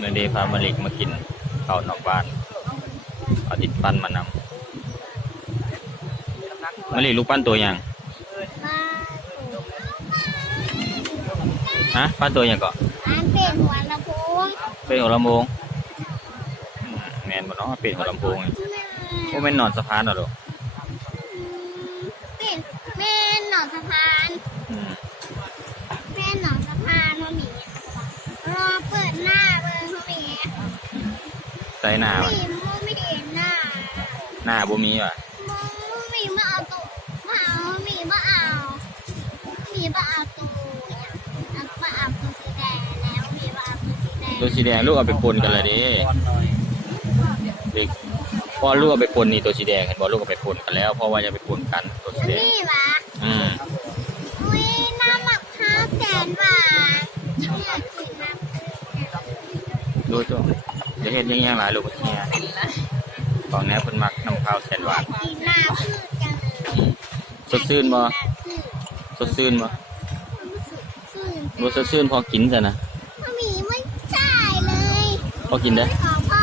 เมื่อเดพามาลิกมากินข้าวนอกบ้านเอาติดปั้นมานำมาลิกลูกปั้นตัวยังมาฮะปั้นตัวยังก็อันเป็นหัวลำโพงเป็นหัวลำโพงอืมแมนบ่เนาะเป็นหัวลำโพงนี่โอ้แม่นนอนสะพานเหรอลูกเป็นแม่หนอนสะพานอืมแม่หนอนสะพานมามีรอเปิดหน้าเบอร์เขามี ใส่หน้ามีวะมูไม่เห็นหน้า หน้าบ่มีว่ะมูมีมาเอาตัวมาเอามีมาเอามีมาเอาตัวมาเอาตัวสีแดงแล้วมีมาเอาตัวสีแดงตัวสีแดงลูกเอาไปปนกันเลยดิเด็กพอลูกเอาไปปนนี่ตัวสีแดงเห็นบอกลูกเอาไปปนกันแล้วเพราะว่าจะไปปนกันตัวสีแดงนี่วะอืมอุ้ยน้ำหมักข้าวแสนหวานอยากกินน้ำดูจ้ะ เดี๋ยวเห็นยังยังหลายลูกเฮียของแนวเพิ่นมักน้ำข้าวแสนหวานกินน้ำพืชจังเลยสดชื่นบ่น้ำพืชสดชื่นบ่ซึ่งบ่สดชื่นพอกินจ้ะนะพ่อหมีไม่จ่ายเลยพอกินได้อของพ่อ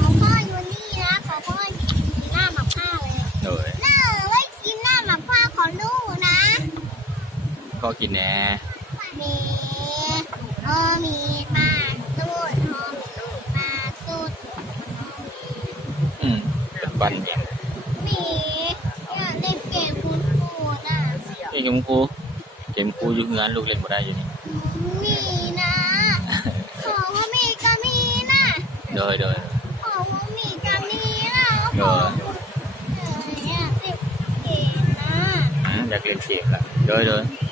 ของพ่ออยู่นี่นะของพ่อกินหน้าหมักข้าวเลยเออเน่าไว้กินหน้าหมักข้าวของลูกนะพอกินแหน่หมีโอหมี ป็นปันเนี่ยหมีอยากเล่นเกมคุณครูน่ะเอ้ยเกมครูเกมครูอยู่งานลูกเล่นบ่ได้อยู่นี่มีนะของพ่อหมีก็มีนะเด้อเด้อของพ่อหมีก็มีนะเอของอเอออยากเล่นเกมนะอืมอยากเล่นเกมละเด้อเด้ออ